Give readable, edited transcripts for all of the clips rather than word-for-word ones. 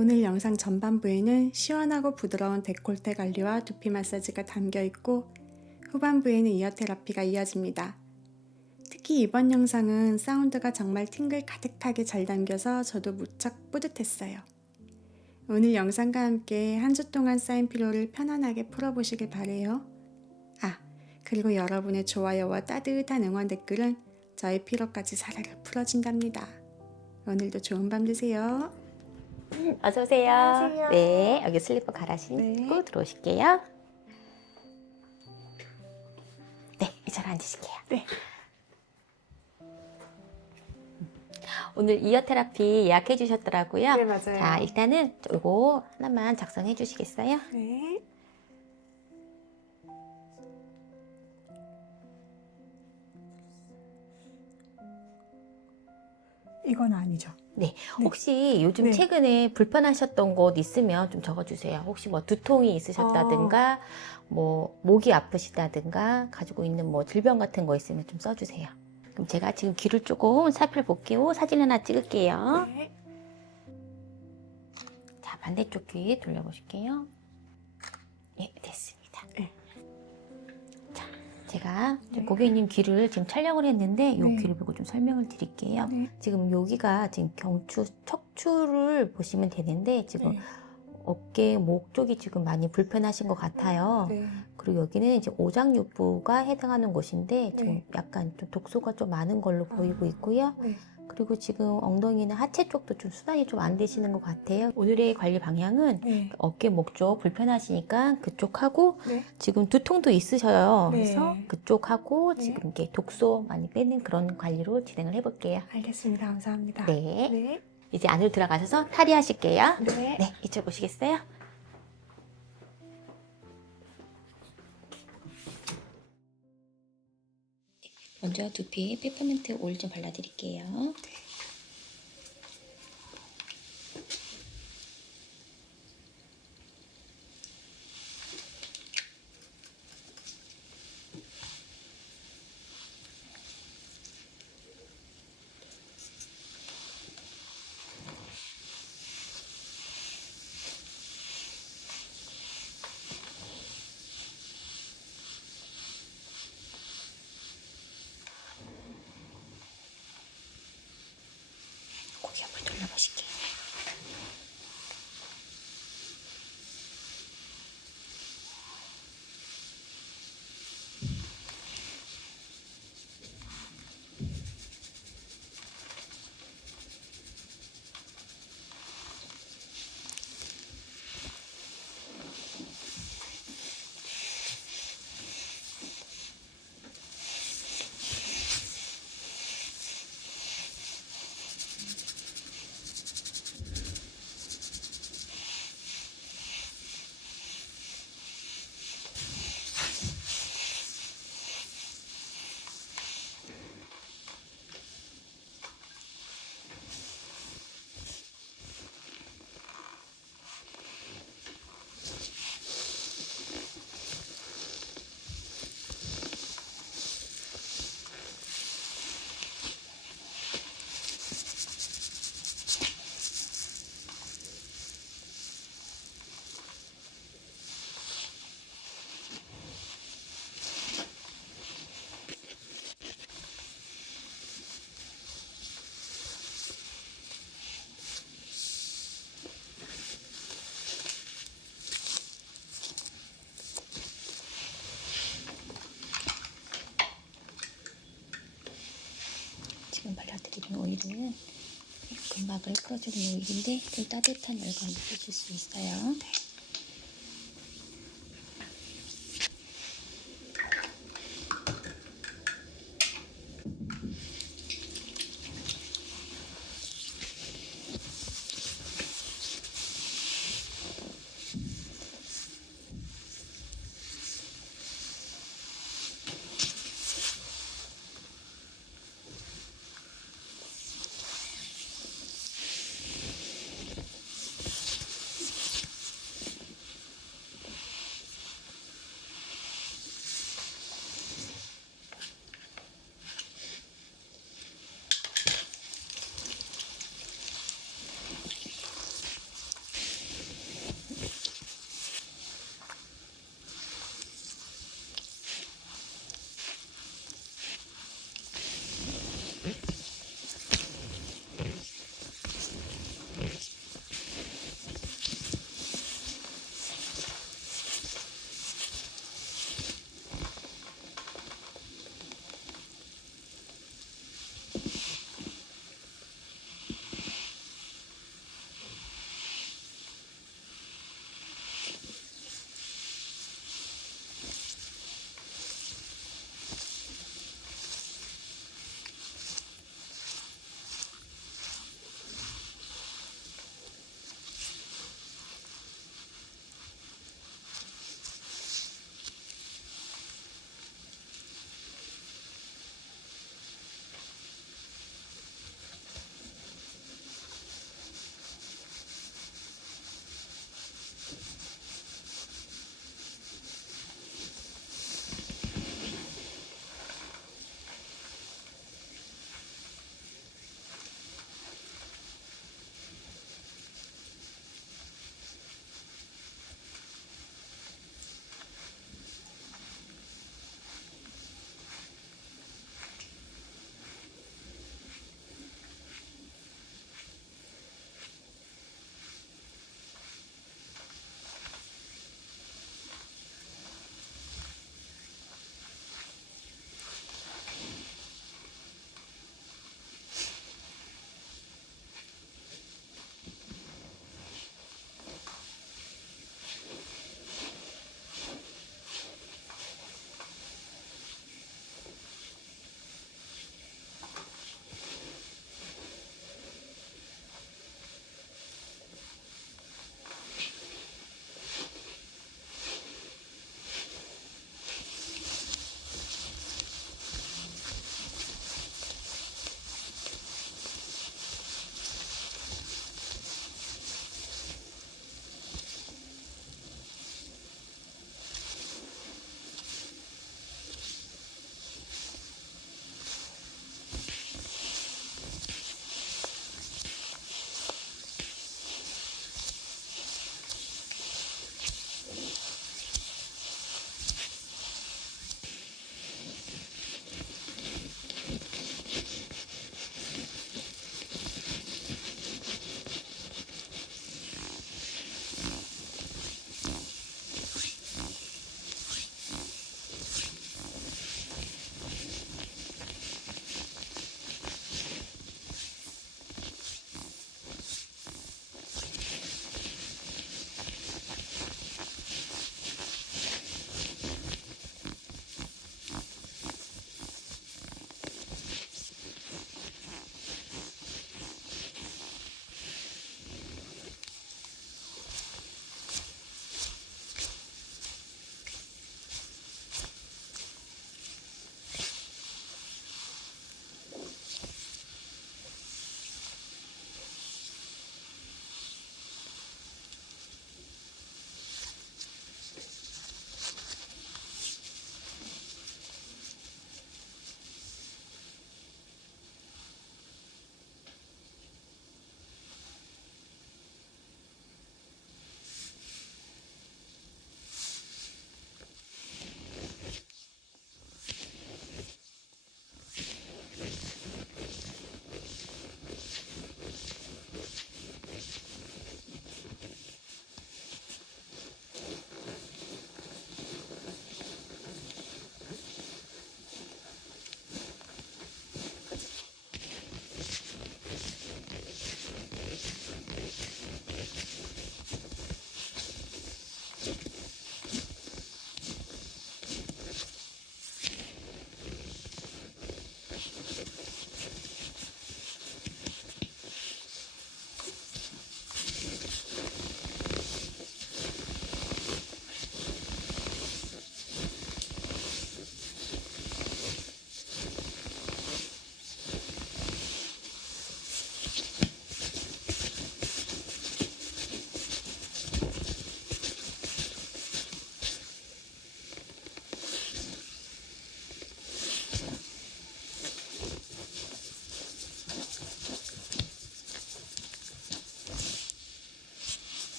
오늘 영상 전반부에는 시원하고 부드러운 데콜테 관리와 두피 마사지가 담겨 있고 후반부에는 이어 테라피가 이어집니다. 특히 이번 영상은 사운드가 정말 팅글 가득하게 잘 담겨서 저도 무척 뿌듯했어요. 오늘 영상과 함께 한 주 동안 쌓인 피로를 편안하게 풀어보시길 바래요. 그리고 여러분의 좋아요와 따뜻한 응원 댓글은 저의 피로까지 사르르 풀어준답니다. 오늘도 좋은 밤 되세요. 어서 오세요. 안녕하세요. 네, 여기 슬리퍼 갈아 신고 네. 들어오실게요. 네, 이쪽으로 앉으실게요. 네. 오늘 이어 테라피 예약해 주셨더라고요. 네, 맞아요. 자, 일단은 이거 하나만 작성해 주시겠어요? 네. 이건 아니죠. 네, 네. 혹시 요즘 네. 최근에 불편하셨던 곳 있으면 좀 적어주세요. 혹시 뭐 두통이 있으셨다든가, 뭐 목이 아프시다든가, 가지고 있는 뭐 질병 같은 거 있으면 좀 써주세요. 그럼 제가 지금 귀를 조금 살펴볼게요. 사진 하나 찍을게요. 네. 자, 반대쪽 귀 돌려보실게요. 예, 됐습니다. 네. 자, 제가 네. 고객님 귀를 지금 촬영을 했는데 이 네. 귀를 보고 좀 설명을 드릴게요. 네. 지금 여기가 지금 경추, 척추를 보시면 되는데 지금 네. 어깨, 목 쪽이 지금 많이 불편하신 것 같아요. 네. 그리고 여기는 이제 오장육부가 해당하는 곳인데 지금 네. 약간 좀 독소가 좀 많은 걸로 보이고 있고요. 네. 그리고 지금 엉덩이나 하체 쪽도 좀 순환이 좀 안 되시는 것 같아요. 오늘의 관리 방향은 네. 어깨, 목 쪽 불편하시니까 그쪽하고 네. 지금 두통도 있으셔요. 네. 그래서 그쪽하고 네. 지금 이게 독소 많이 빼는 그런 관리로 진행을 해볼게요. 알겠습니다. 감사합니다. 네. 네. 이제 안으로 들어가셔서 탈의하실게요. 네. 네, 이쪽 보시겠어요? 먼저 두피에 페퍼민트 오일 좀 발라드릴게요. 고기 한번 돌려보실게요. 지금 발라드리는 오일은 근막을 풀어주는 오일인데 좀 따뜻한 열감을 느끼실 수 있어요.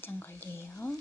기장 관리예요.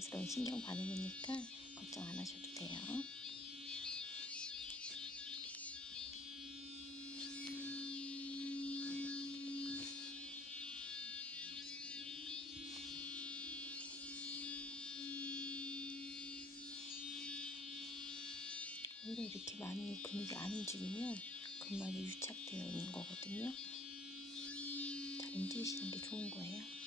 자연스러운 신경 반응이니까 걱정 안 하셔도 돼요. 오히려 이렇게 많이 근육이 안 움직이면 근막이 유착되어 있는 거거든요. 잘 움직이시는 게 좋은 거예요.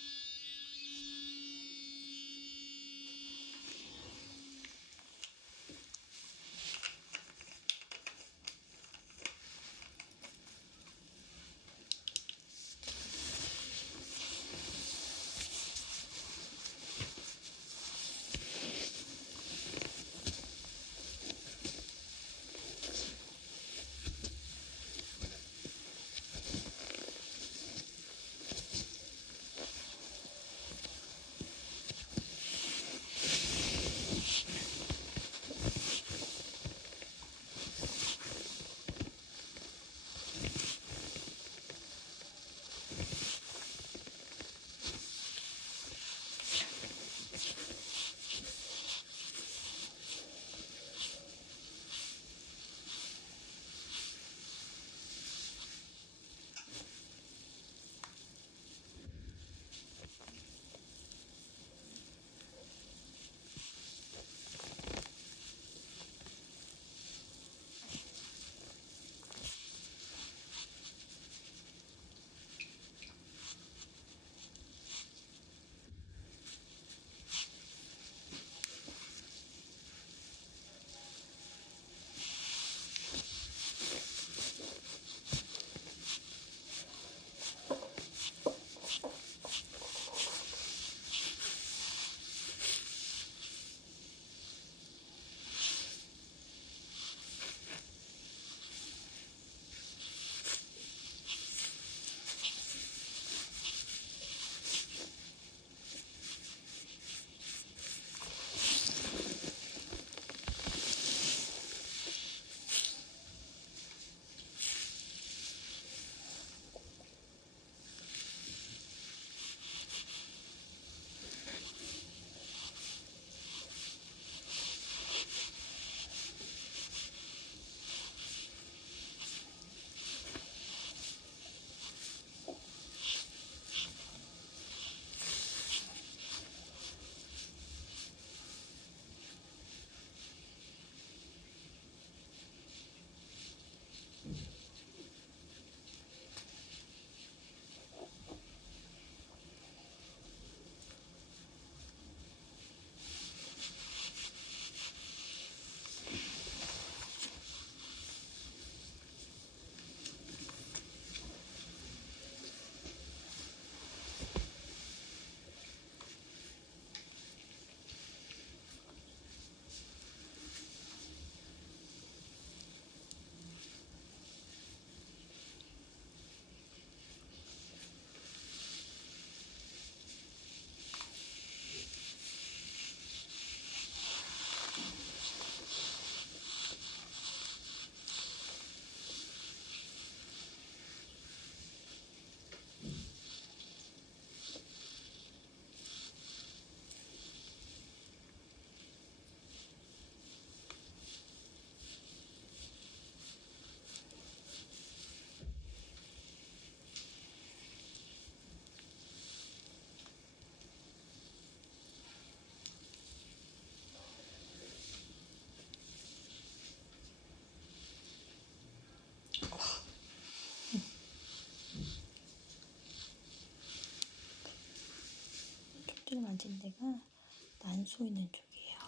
척추를 만진 데가 난소 있는 쪽이에요.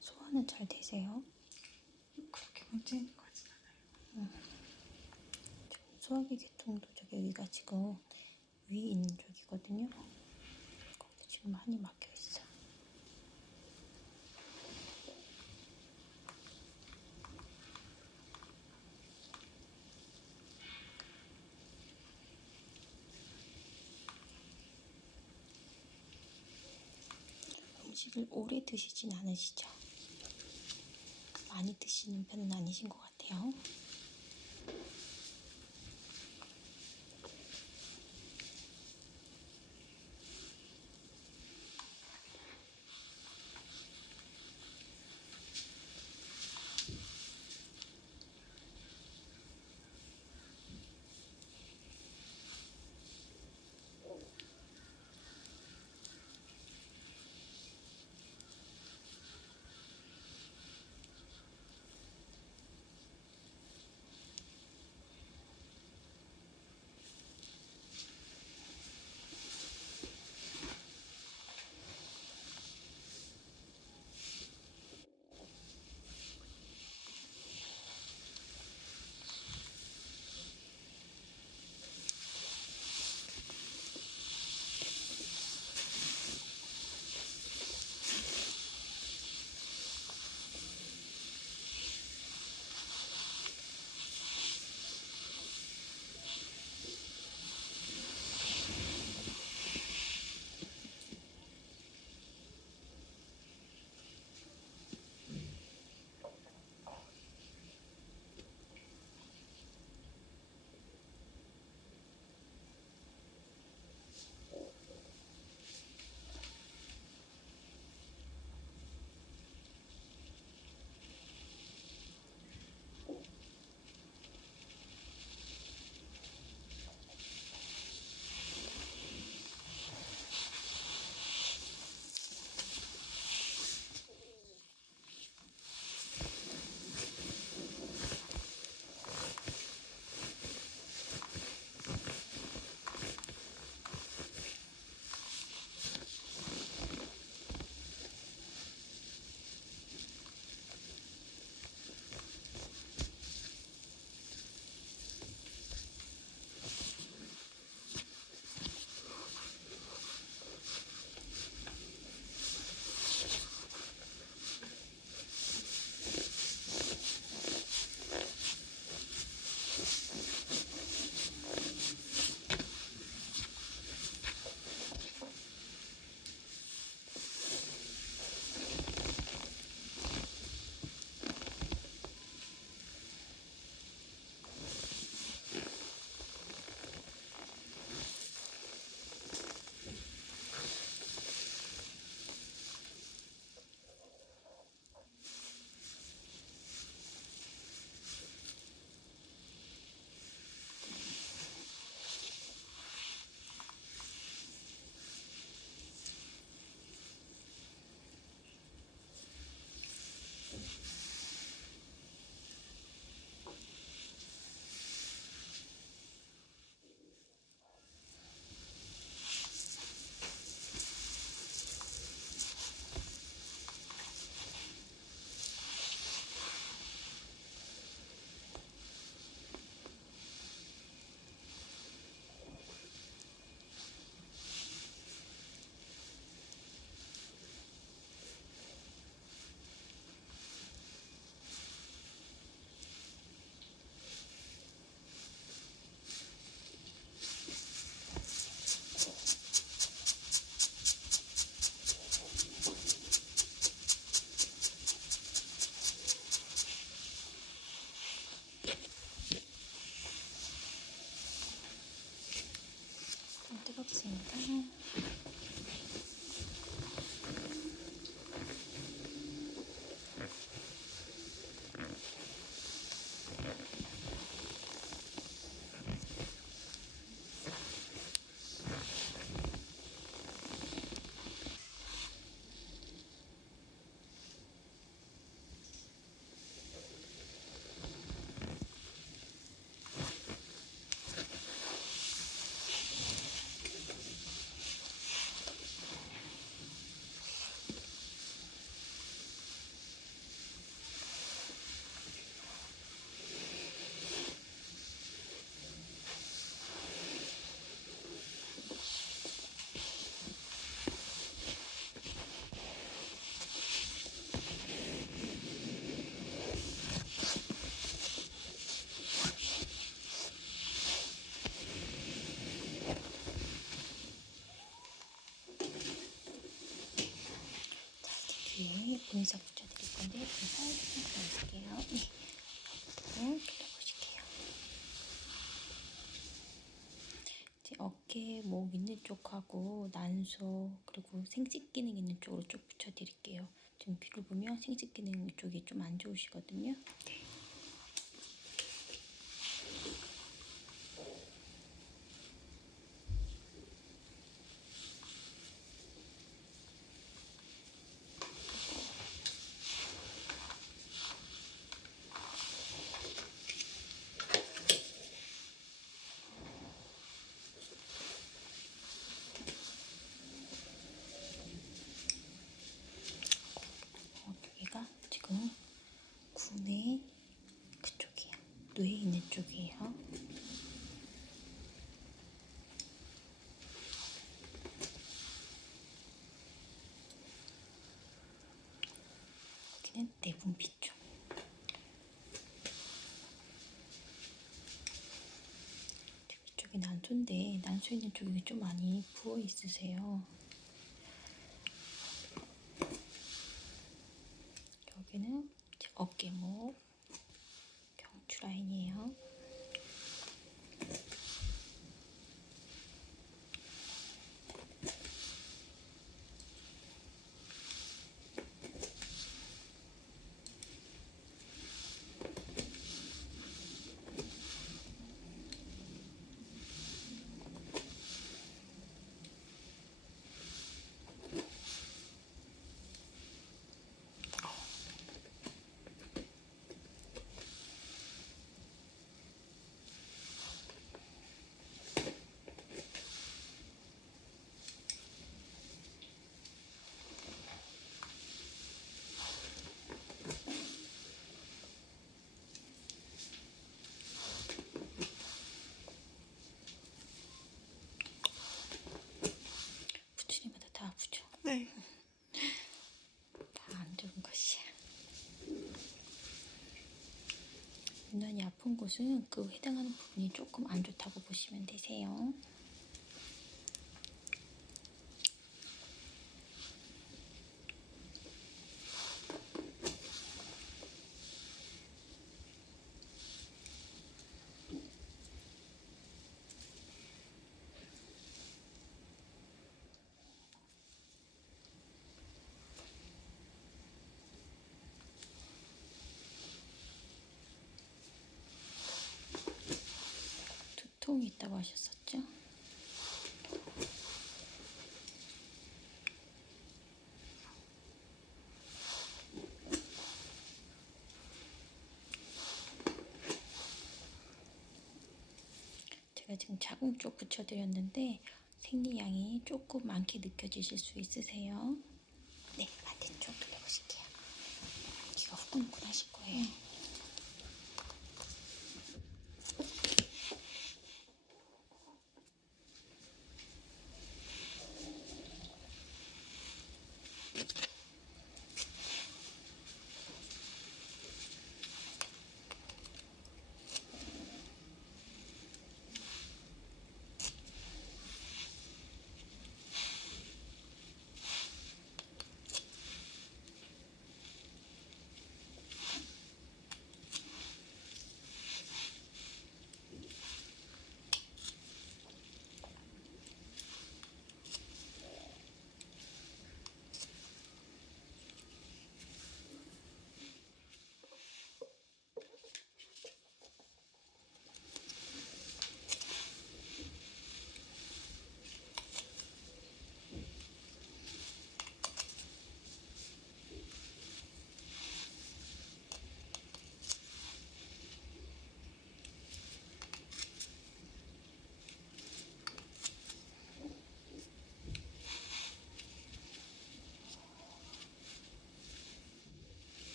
소화는 잘 되세요? 그렇게 문제 있는 거 같진 않아요. 소화기 계통도 저기 여기가 지금 위 있는 쪽이거든요. 거기 지금 한이 막혀 있어. 음식을 오래 드시진 않으시죠? 많이 드시는 편은 아니신 것 같아요. 좀 뜨겁습니다. 눈썹 붙여드릴 건데 이렇게 살짝 넣어줄게요. 네. 이렇게 넣어보실게요. 이제 어깨, 목 있는 쪽하고 난소 그리고 생殖 기능 있는 쪽으로 쭉 붙여드릴게요. 지금 귀를 보면 생殖 기능 쪽이 좀 안 좋으시거든요. 네. 여기가 지금 구내 그쪽이에요. 뇌에 있는 쪽이에요. 여기는 내분비 쪽. 이쪽이 난소인데 난소 있는 쪽이 좀 많이 부어 있으세요. 여기는 어깨목 경추 라인이에요. 붙이니마다 다 아프죠? 네. 다 안 좋은 것이야. 유난히 아픈 곳은 그 해당하는 부분이 조금 안 좋다고 보시면 되세요. 두통이 있다고 하셨었죠? 제가 지금 자궁 쪽 붙여드렸는데 생리량이 조금 많게 느껴지실 수 있으세요. 네, 반대쪽 돌려보실게요. 귀가 후끈후끈하실 거예요.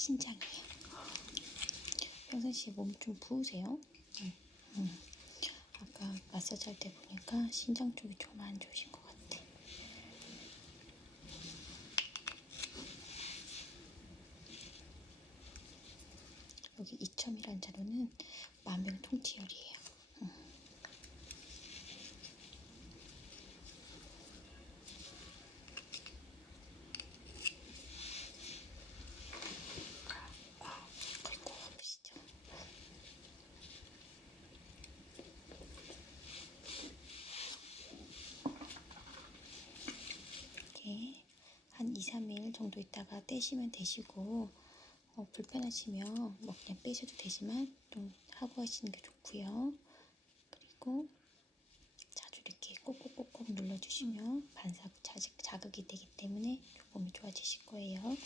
신장이에요. 평상시에 몸 좀 부으세요? 아까 마사지 할 때 보니까 신장 쪽이 좀 안 좋으신 것 같아. 여기 이첨이란 자료는 만병통치열이에요. 그리고 아프시죠? 이렇게 한 2, 3일 정도 있다가 떼시면 되시고 불편하시면 뭐 그냥 빼셔도 되지만 좀 하고 하시는 게 좋고요. 그리고 자주 이렇게 꼭꼭꼭꼭 눌러주시면 반사적 자극이 되기 때문에 몸이 좋아지실 거예요.